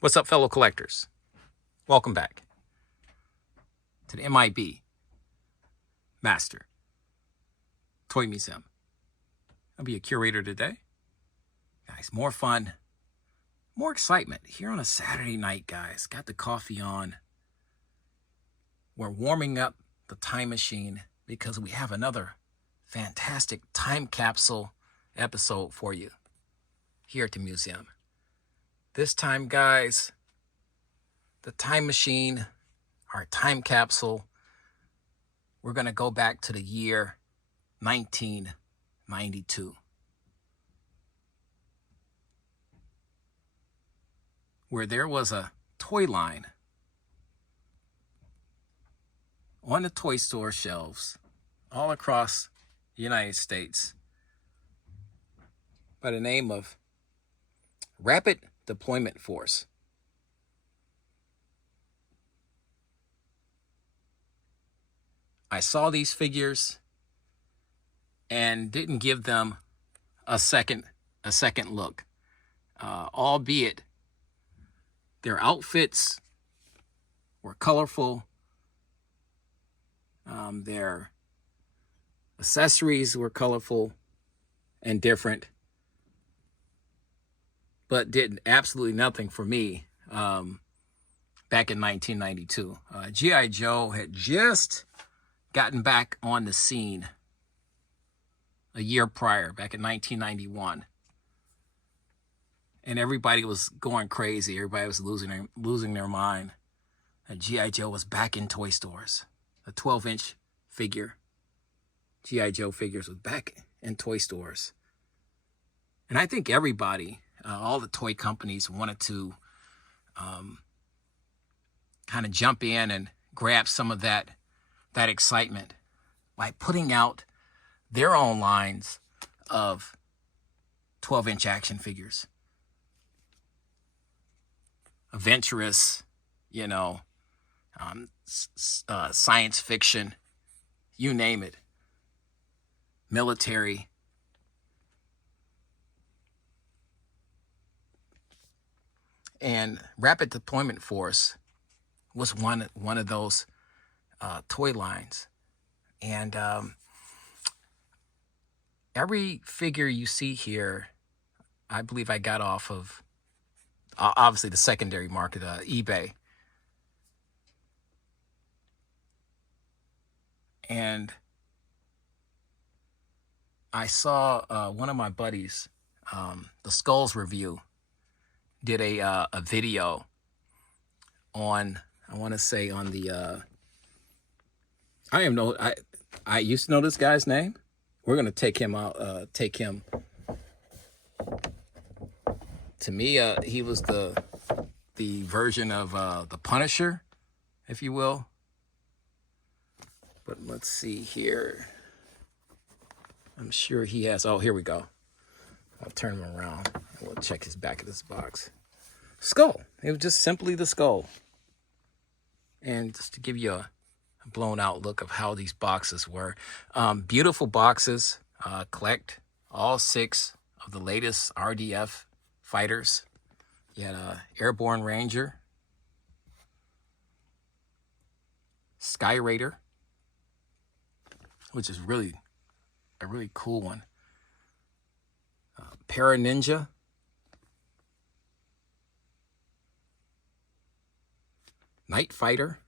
What's up, fellow collectors? Welcome back to the M.I.B. Master Toy Museum. I'll be a curator today. Guys, more fun, more excitement here on a Saturday night, guys. Got the coffee on. We're warming up the time machine because we have another fantastic time capsule episode for you here at the museum. This time, guys, the time machine, our time capsule, we're going to go back to the year 1992. Where there was a toy line on the toy store shelves all across the United States by the name of Rapid Deployment Force. I saw these figures and didn't give them a second look, albeit their outfits were colorful. Their accessories were colorful and different, but did absolutely nothing for me back in 1992. G.I. Joe had just gotten back on the scene a year prior, back in 1991. And everybody was going crazy. Everybody was losing their mind. And G.I. Joe was back in toy stores. A 12-inch figure, G.I. Joe figures, was back in toy stores. And I think everybody, all the toy companies wanted to kind of jump in and grab some of that excitement by putting out their own lines of 12-inch action figures. Adventurous, science fiction, you name it, military. And Rapid Deployment Force was one of those toy lines. And every figure you see here, I believe I got off of, obviously, the secondary market, eBay. And I saw one of my buddies, the Skulls Review, did a video on, I want to say on the, I used to know this guy's name. We're going to take him out, to me, he was the version of the Punisher, if you will. But let's see here. I'm sure he has, oh, here we go. I'll turn him around and we'll check his back of this box. Skull. It was just simply the skull. And just to give you a blown out look of how these boxes were. Beautiful boxes. Collect all 6 of the latest RDF fighters. You had Airborne Ranger, Sky Raider, which is really a really cool one. Paraninja, Night Fighter,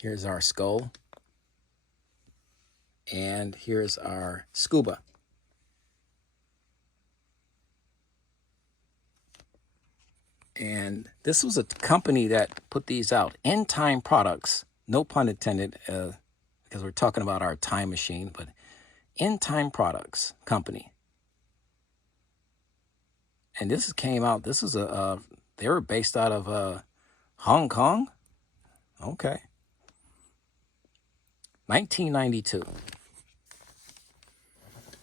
here's our Skull, and here's our Scuba. And this was a company that put these out. In Time Products, no pun intended, because we're talking about our time machine, but In Time Products company. And this came out, this is they were based out of Hong Kong. Okay. 1992.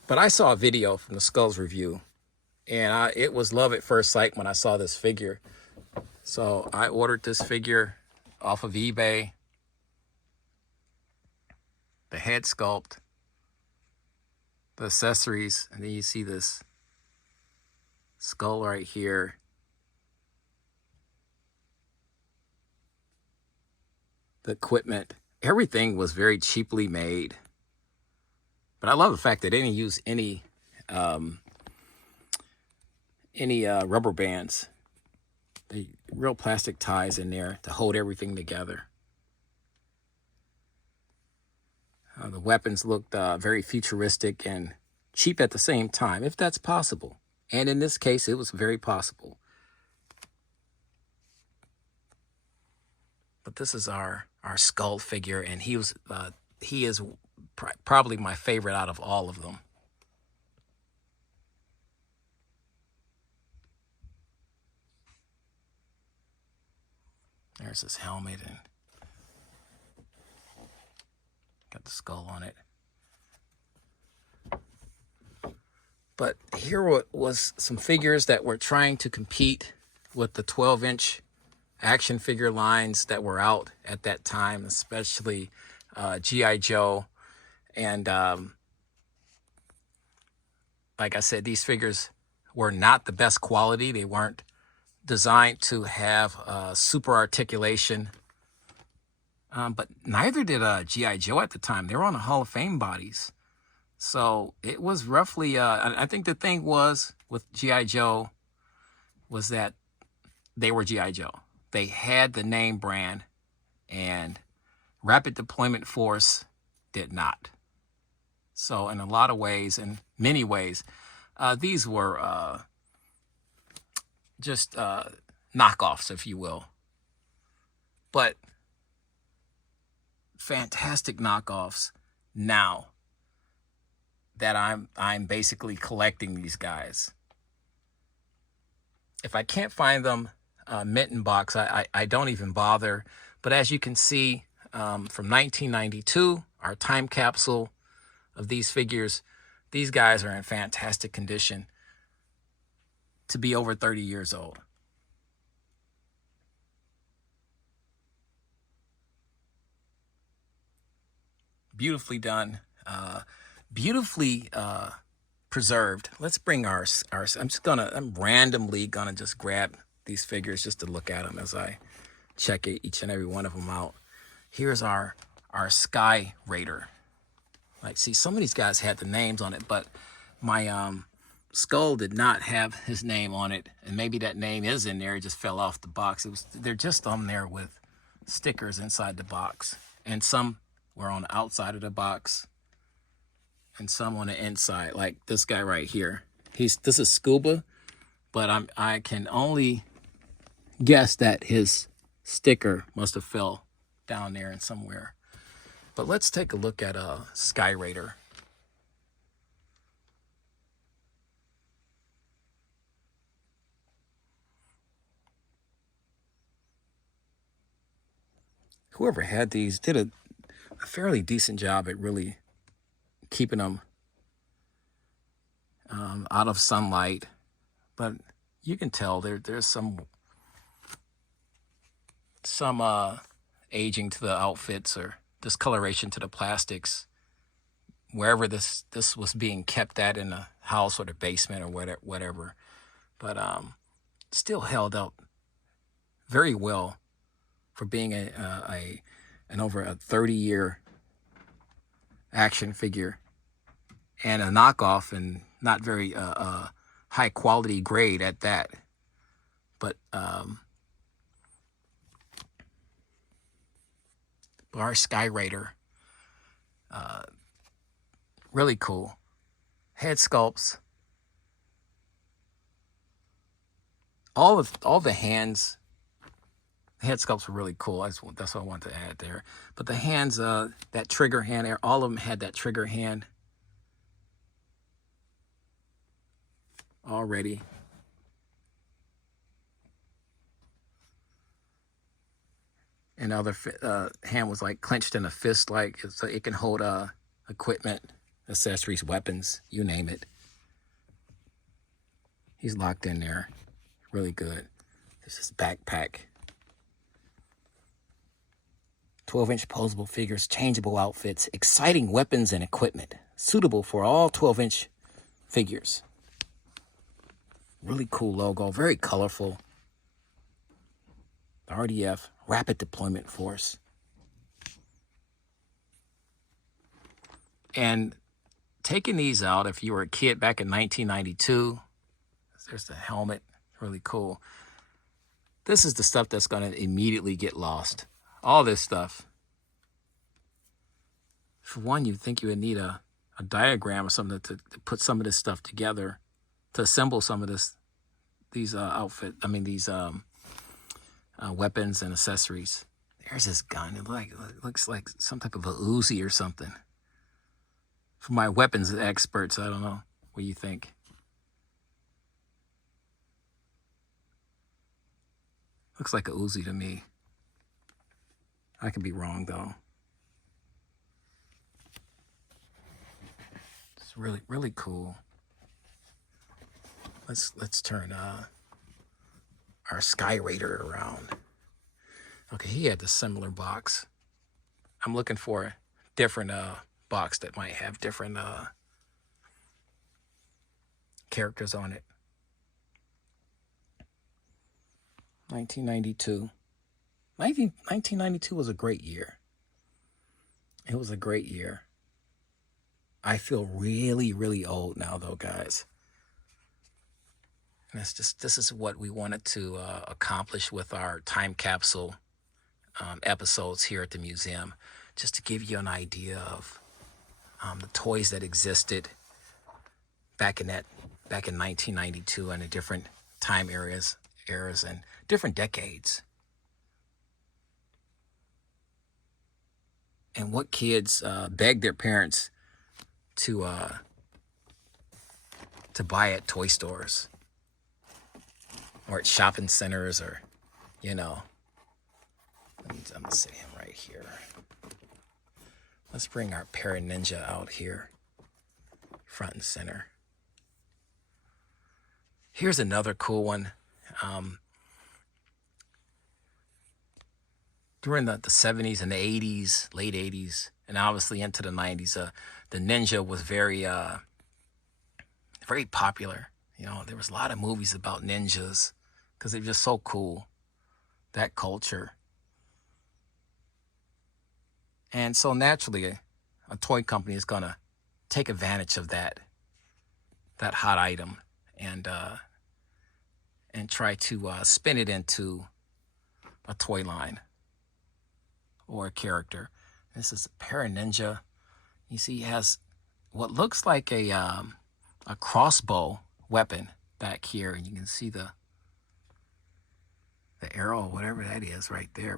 But I saw a video from the Skulls Review, and it was love at first sight when I saw this figure. So I ordered this figure off of eBay. The head sculpt, the accessories, and then you see this skull right here. The equipment, everything was very cheaply made. But I love the fact that they didn't use any rubber bands. The real plastic ties in there to hold everything together. The weapons looked very futuristic and cheap at the same time, if that's possible. And in this case, it was very possible. But this is our skull figure, and he is probably my favorite out of all of them. There's his helmet and got the skull on it. But here was some figures that were trying to compete with the 12-inch action figure lines that were out at that time, especially G.I. Joe. And like I said, these figures were not the best quality. They weren't designed to have super articulation. But neither did G.I. Joe at the time. They were on the Hall of Fame bodies. So it was roughly, I think the thing was with G.I. Joe was that they were G.I. Joe. They had the name brand, and Rapid Deployment Force did not. So in a lot of ways, in many ways, these were just knockoffs, if you will. But fantastic knockoffs now that I'm basically collecting these guys. If I can't find them mint in box, I don't even bother. But as you can see, from 1992, our time capsule of these figures, these guys are in fantastic condition to be over 30 years old. Beautifully done, beautifully preserved. Let's bring I'm randomly gonna just grab these figures just to look at them as I check each and every one of them out. Here's our Sky Raider. Like, see, some of these guys had the names on it, but my skull did not have his name on it, and maybe that name is in there. It just fell off the box. They're just on there with stickers inside the box, and some were on the outside of the box, and some on the inside. Like this guy right here. This is Scuba, but I can only guess that his sticker must have fell down there in somewhere. But let's take a look at Sky Raider. Whoever had these did a fairly decent job at really keeping them out of sunlight. But you can tell there's some aging to the outfits or discoloration to the plastics wherever this was being kept at, in the house or the basement or whatever. But still held up very well for being an over a 30-year action figure and a knockoff, and not very high quality grade at that. But our Sky Raider, really cool. Head sculpts. All the hands, head sculpts were really cool. That's what I wanted to add there. But the hands, that trigger hand, all of them had that trigger hand already. And the other hand was like clenched in a fist, like, so it can hold equipment, accessories, weapons, you name it. He's locked in there. Really good. This is backpack. 12-inch posable figures, changeable outfits, exciting weapons and equipment. suitable for all 12-inch figures. Really cool logo, very colorful. The RDF, Rapid Deployment Force. And taking these out, if you were a kid back in 1992, there's the helmet, really cool. This is the stuff that's going to immediately get lost. All this stuff. For one, you'd think you would need a diagram or something to put some of this stuff together, to assemble some of these weapons and accessories. There's this gun. It looks like some type of a Uzi or something. For my weapons experts, I don't know. What do you think? Looks like a Uzi to me. I could be wrong though. It's really, really cool. Let's turn our Sky Raider around. Okay, he had the similar box. I'm looking for a different box that might have different characters on it. 1992. 1992 was a great year. It was a great year. I feel really, really old now though, guys. And this is what we wanted to accomplish with our time capsule episodes here at the museum, just to give you an idea of the toys that existed back in 1992 and the different time eras and different decades. And what kids begged their parents to buy at toy stores or at shopping centers, or, you know. I'm gonna sit him right here. Let's bring our Paraninja out here, front and center. Here's another cool one. During the 70s and the 80s, late 80s, and obviously into the 90s, the Ninja was very popular. You know, there was a lot of movies about ninjas because they were just so cool, that culture. And so naturally, a toy company is going to take advantage of that hot item and try to spin it into a toy line or a character. This is Paraninja. You see, he has what looks like a crossbow weapon back here, and you can see the arrow, whatever that is, right there.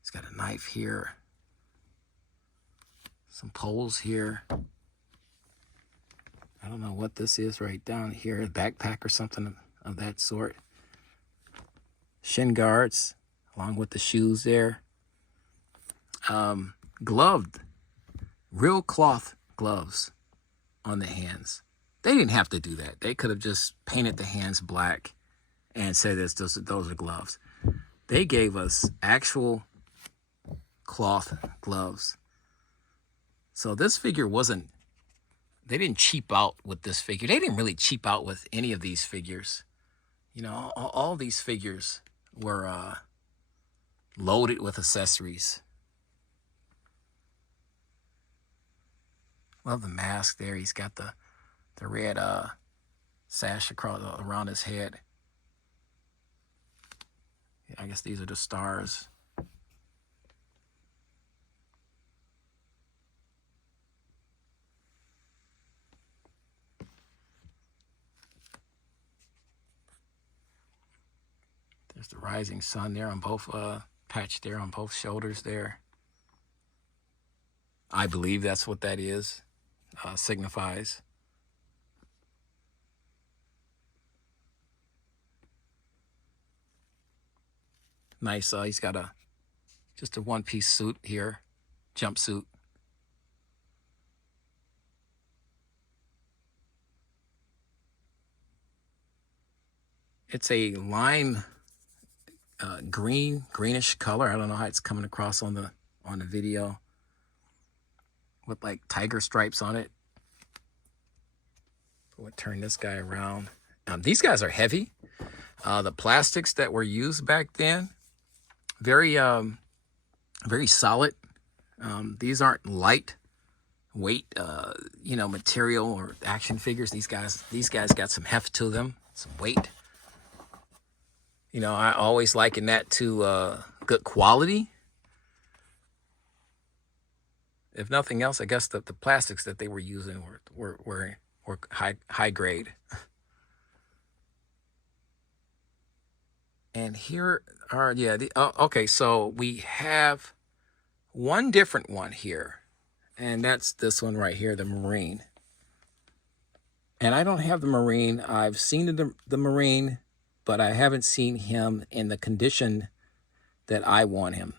He's got a knife here, some poles here. I don't know what this is right down here, a backpack or something of that sort. Shin guards, along with the shoes there. Gloved, real cloth gloves on the hands. They didn't have to do that. They could have just painted the hands black and said those are gloves. They gave us actual cloth gloves. So this figure they didn't cheap out with this figure. They didn't really cheap out with any of these figures. You know, all these figures were loaded with accessories. Love the mask there. He's got the red sash around his head. I guess these are the stars. There's the rising sun there on both patch there on both shoulders there. I believe that's what that is, signifies. Nice. He's got just a one-piece suit here, jumpsuit. It's a lime greenish color. I don't know how it's coming across on the video. with like tiger stripes on it. We'll turn this guy around. These guys are heavy. The plastics that were used back then, very very solid. These aren't light weight, material or action figures. These guys got some heft to them, some weight. I always liken that to good quality. If nothing else, I guess the plastics that they were using were high grade. And here are, okay, so we have one different one here, and that's this one right here, the Marine. And I don't have the Marine. I've seen the Marine, but I haven't seen him in the condition that I want him.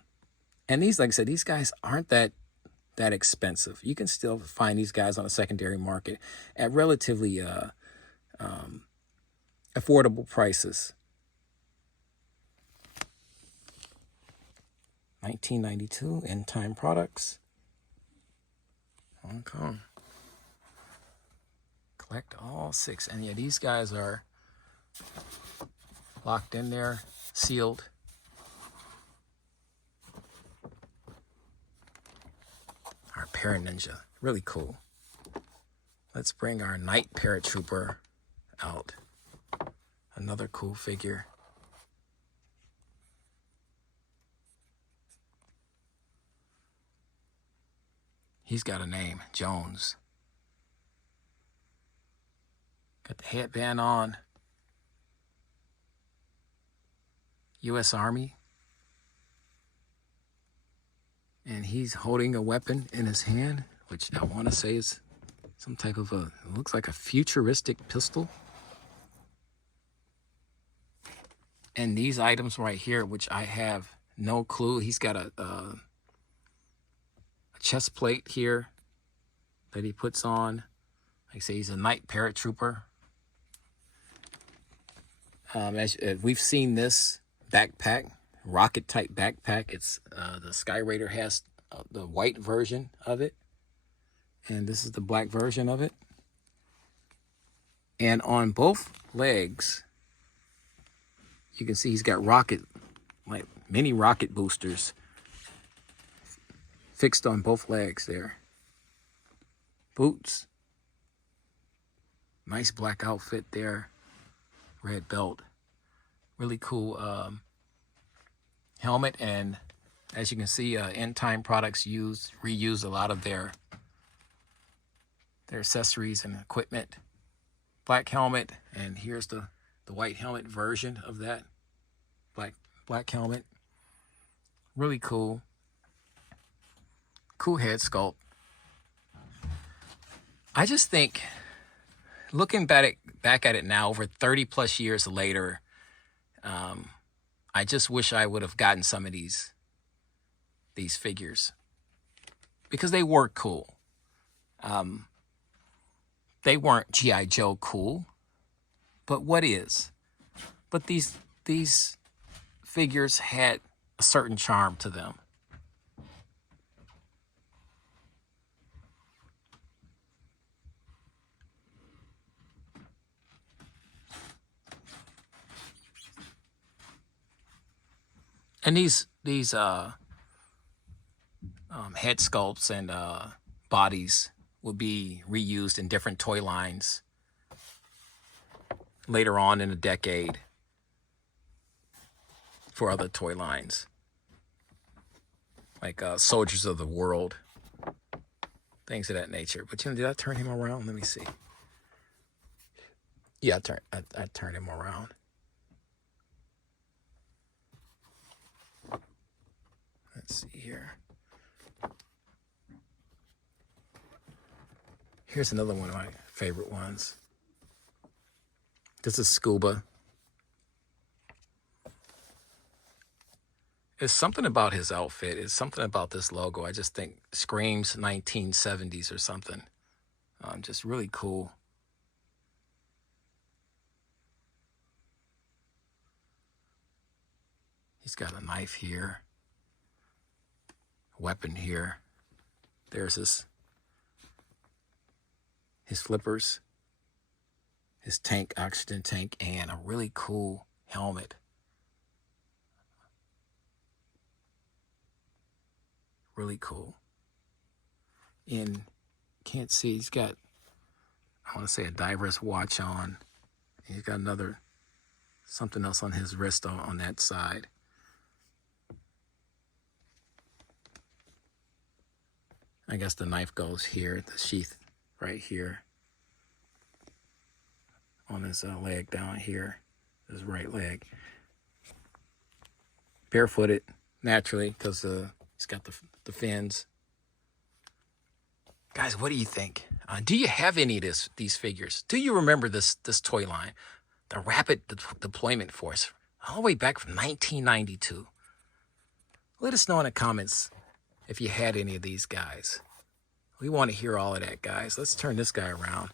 And these, like I said, these guys aren't that expensive. You can still find these guys on a secondary market at relatively affordable prices. 1992 End Time Products. Hong Kong. Collect all 6. And yeah, these guys are locked in there, sealed. Our Paraninja, really cool. Let's bring our Night Paratrooper out. Another cool figure. He's got a name, Jones. Got the headband on. U.S. Army. And he's holding a weapon in his hand, which I want to say is some type of it looks like a futuristic pistol. And these items right here, which I have no clue. He's got a chest plate here that he puts on. Like I say, he's a Night Paratrooper. As we've seen this backpack, rocket type backpack. It's the Sky Raider has the white version of it, and this is the black version of it. And on both legs, you can see he's got like mini rocket boosters fixed on both legs there. Boots. Nice black outfit there. Red belt. Really cool helmet. And as you can see, End Time Products reuse a lot of their accessories and equipment. Black helmet. And here's the white helmet version of that. Black helmet. Really cool. Cool head sculpt. I just think, looking back at it now, over 30 plus years later, I just wish I would have gotten some of these figures, because they were cool. They weren't G.I. Joe cool, but what is? But these figures had a certain charm to them. And these head sculpts and bodies will be reused in different toy lines later on in the decade for other toy lines, like Soldiers of the World, things of that nature. But did I turn him around? Let me see. Yeah, I turned him around. Let's see here. Here's another one of my favorite ones. This is Scuba. It's something about his outfit. It's something about this logo. I just think screams 1970s or something. Just really cool. He's got a knife here. Weapon here. There's his his flippers, his tank, oxygen tank, and a really cool helmet. Really cool. And can't see, he's got, I want to say, a diver's watch on. He's got something else on his wrist on that side. I guess the knife goes here, the sheath right here on his leg down here, his right leg. Barefooted, naturally, because he's got the fins. Guys, what do you think? Do you have any of these figures? Do you remember this toy line? The Rapid Deployment Force, all the way back from 1992. Let us know in the comments if you had any of these guys. We want to hear all of that, guys. Let's turn this guy around.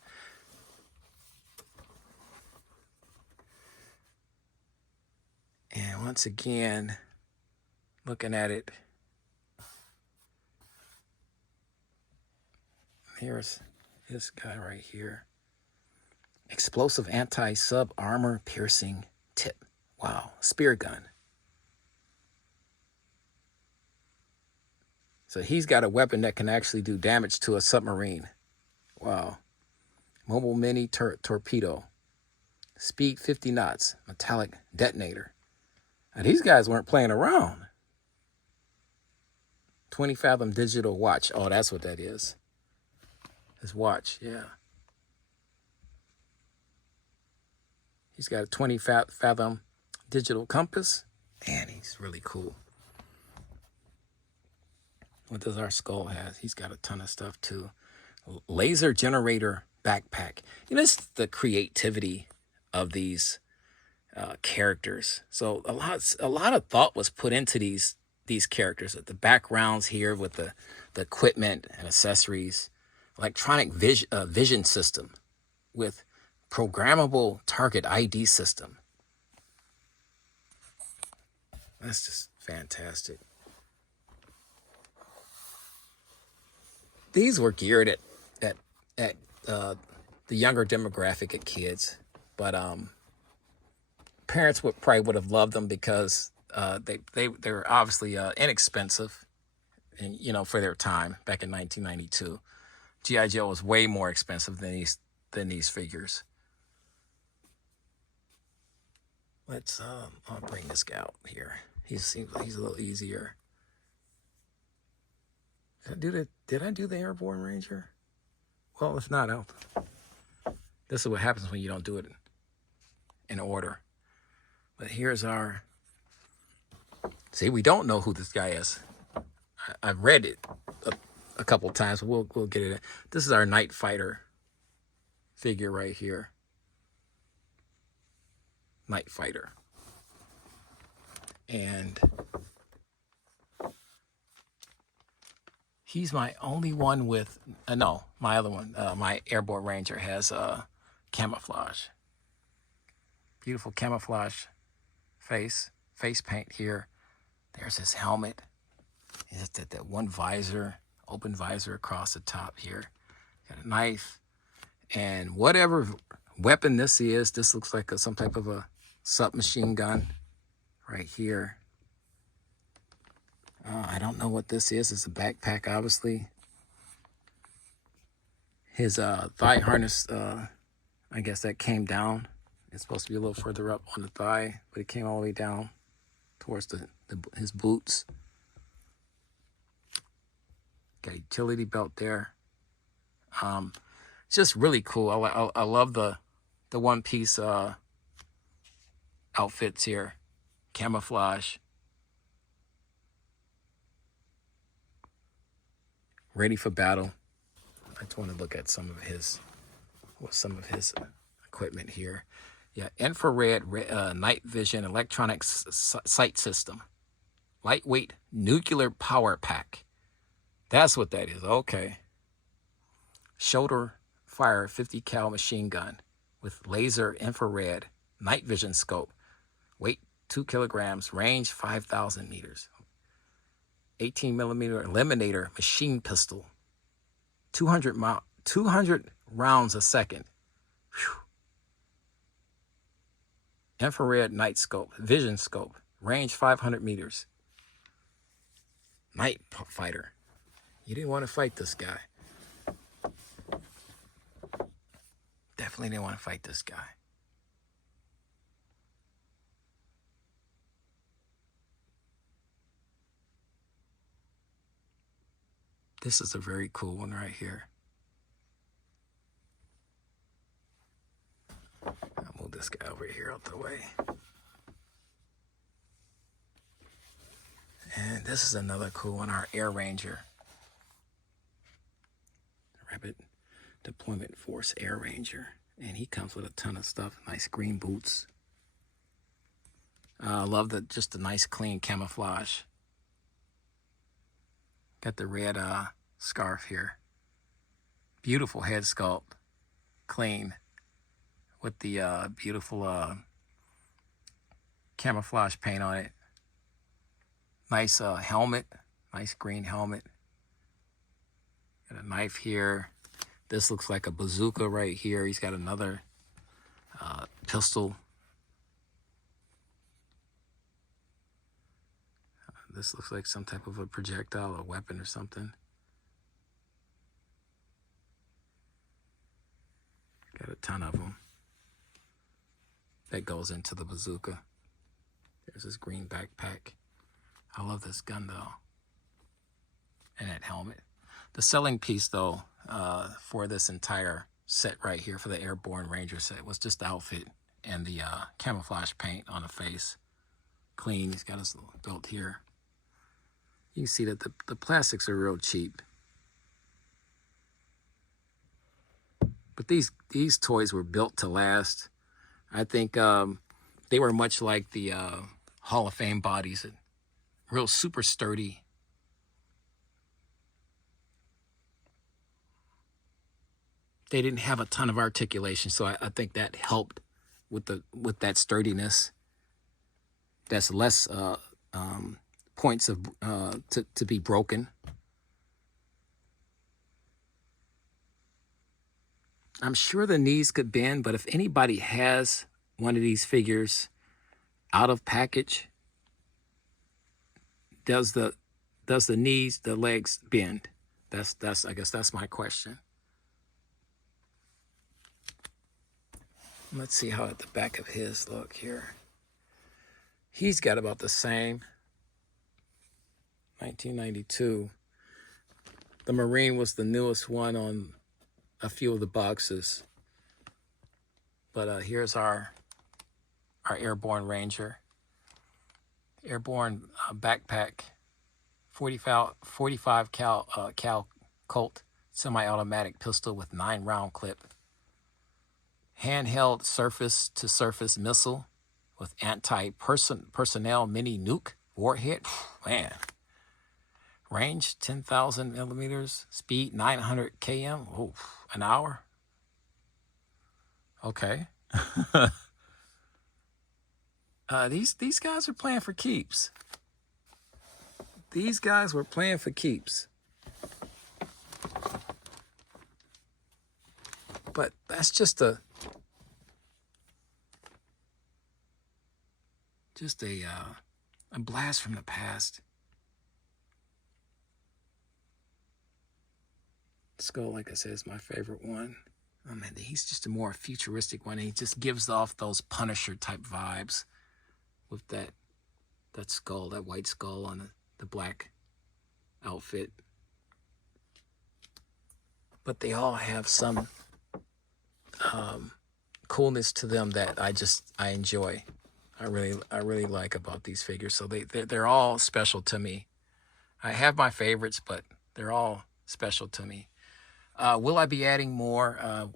And once again, looking at it, here's this guy right here. Explosive anti-sub armor piercing tip. Wow, spear gun. So he's got a weapon that can actually do damage to a submarine. Wow. Mobile mini torpedo. Speed 50 knots. Metallic detonator. Now, these guys weren't playing around. 20 fathom digital watch. Oh, that's what that is. His watch, yeah. He's got a 20 fathom digital compass. Man, he's really cool. What does our skull have? He's got a ton of stuff too. Laser generator backpack. You know, it's the creativity of these characters. So a lot of thought was put into these characters. The backgrounds here with the equipment and accessories, electronic vision system with programmable target ID system. That's just fantastic. These were geared at the younger demographic of kids, but parents would have loved them because they were obviously inexpensive, and for their time back in 1992. G.I. Joe was way more expensive than these figures. Let's I'll bring this guy out here. He seems like he's a little easier. Did I do the Airborne Ranger? Well, if not, this is what happens when you don't do it in order. But here's our. See, we don't know who this guy is. I've read it a couple times, but we'll get it. This is our Night Fighter figure right here. Night Fighter. And he's my only one with, no, my other one, my Airborne Ranger has camouflage. Beautiful camouflage face paint here. There's his helmet. It's that one visor, open visor across the top here. Got a knife. And whatever weapon this is, this looks like some type of a submachine gun right here. I don't know what this is. It's a backpack, obviously. His thigh harness, I guess that came down. It's supposed to be a little further up on the thigh, but it came all the way down towards his boots. Got a utility belt there. It's just really cool. I love the one-piece outfits here. Camouflage. Ready for battle. I just want to look at some of his equipment here. Yeah, infrared night vision electronic sight system. Lightweight nuclear power pack. That's what that is. Okay. Shoulder fire 50 cal machine gun with laser infrared night vision scope. Weight 2 kilograms. Range 5,000 meters. 18 millimeter eliminator machine pistol. 200 rounds a second. Whew. Infrared night scope, vision scope, range 500 meters. Night fighter. You didn't want to fight this guy. Definitely didn't want to fight this guy. This is a very cool one right here. I'll move this guy over here out the way. And this is another cool one, our Air Ranger. Rapid Deployment Force Air Ranger. And he comes with a ton of stuff. Nice green boots. I love just the nice clean camouflage. Got the red scarf here. Beautiful head sculpt. Clean. With the beautiful camouflage paint on it. Nice helmet. Nice green helmet. Got a knife here. This looks like a bazooka right here. He's got another pistol. This looks like some type of a projectile, a weapon or something. Got a ton of them. That goes into the bazooka. There's this green backpack. I love this gun though. And that helmet. The selling piece though, for this entire set right here, for the Airborne Ranger set, was just the outfit and the camouflage paint on the face. Clean. He's got his little belt here. You can see that the plastics are real cheap. But these toys were built to last. I think they were much like the Hall of Fame bodies. Real super sturdy. They didn't have a ton of articulation, so I think that helped with that sturdiness. That's less points of to be broken. I'm sure the knees could bend, but if anybody has one of these figures out of package, does the knees, the legs bend? That's I guess that's my question. Let's see how at the back of his look here. He's got about the same. 1992. The Marine was the newest one on a few of the boxes. But here's our Airborne Ranger. Airborne backpack. 45 cal Colt semi-automatic pistol with 9-round clip. Handheld surface-to-surface missile with anti-personnel mini nuke warhead. Man. Range 10,000 millimeters. Speed 900 km. Oh, an hour. Okay. These guys are playing for keeps. These guys were playing for keeps. But that's just a blast from the past. Skull, like I said, is my favorite one. Oh man, he's just a more futuristic one. He just gives off those Punisher type vibes with that skull, that white skull on the black outfit. But they all have some coolness to them that I enjoy. I really like about these figures. So they're all special to me. I have my favorites, but they're all special to me. Will I be adding more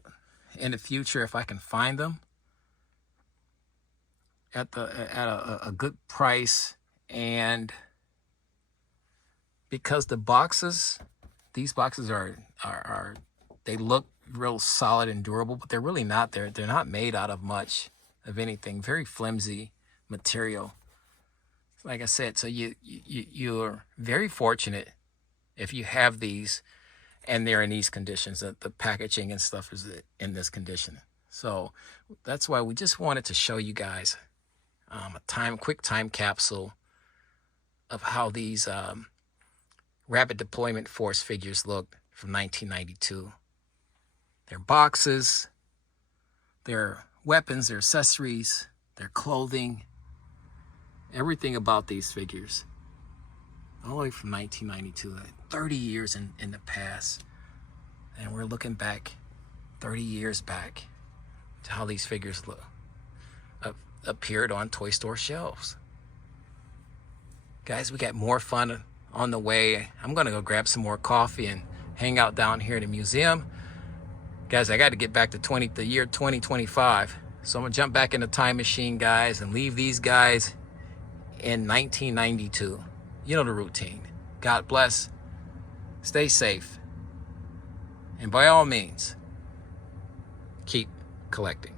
in the future if I can find them at a good price? And because the boxes, these boxes are they look real solid and durable, but they're really not. They're not made out of much of anything. Very flimsy material. Like I said, so you're very fortunate if you have these and they're in these conditions. The packaging and stuff is in this condition. So that's why we just wanted to show you guys a quick time capsule of how these Rapid Deployment Force figures look from 1992. Their boxes, their weapons, their accessories, their clothing, everything about these figures, all the way from 1992, 30 years in the past. And we're looking back 30 years back to how these figures appeared on toy store shelves. Guys, we got more fun on the way. I'm gonna go grab some more coffee and hang out down here at the museum. Guys, I got to get back to the year 2025. So I'm gonna jump back in the time machine, guys, and leave these guys in 1992. You know the routine. God bless. Stay safe. And by all means, keep collecting.